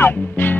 out!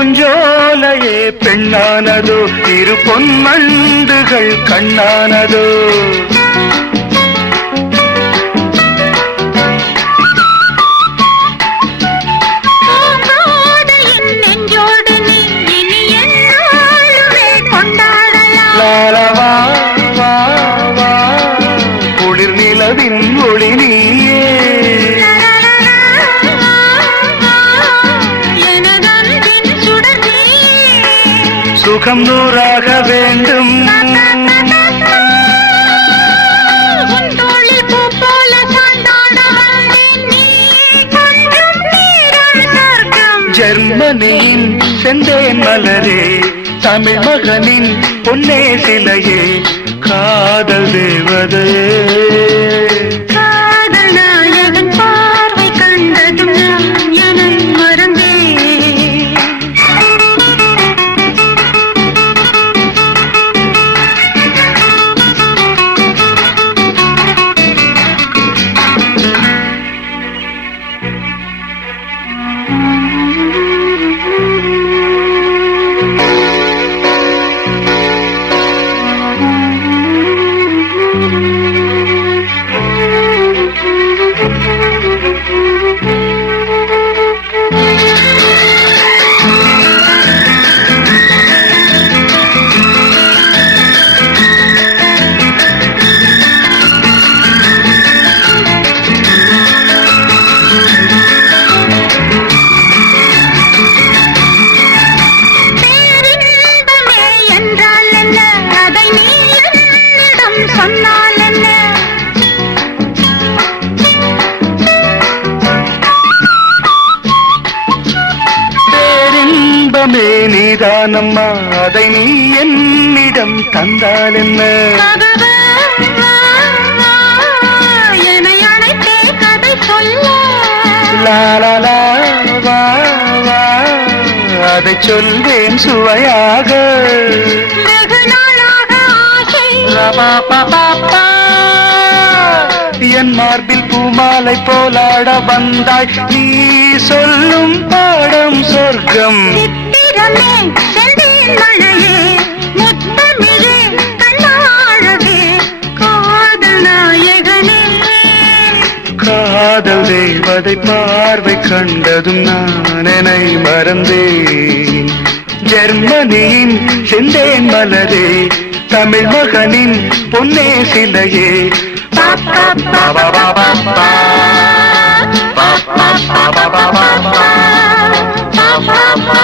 பூஞ்சோலையே பெண்ணானதோ இரு பொன்மண்டுகள் கண்ணானதோ. பூங்காதலின் கொஞ்சம் நேரம் சொர்க்கம். ஜெர்மனியின் செந்தேன் மலரே தமிழ் மகனின் பொன்னே சிலையே காதல் தேவதையே நீதானம்மா அதை நீ என்னிடம் தந்தால் என்ன அதை சொல்வேன் சுவையாக. என் மார்பில் பூமாலை போலாட வந்தாய். நீ சொல்லும் பாடம் சொர்க்கம். சித்திரமே செந்தேன் மழையே முத்தமிழே கண்ணாழகே காதல் நாயகனே காதல் தேவதை பார்வை கண்டதும் நான் என்னை மறந்தேன் ஜெர்மனியின் செந்தேன் மலரே தமிழ் மகனின் பொன்னே சிலையே பாப்பா பாப்பா பாப்பா பாப்பா பாப்பா பாப்பா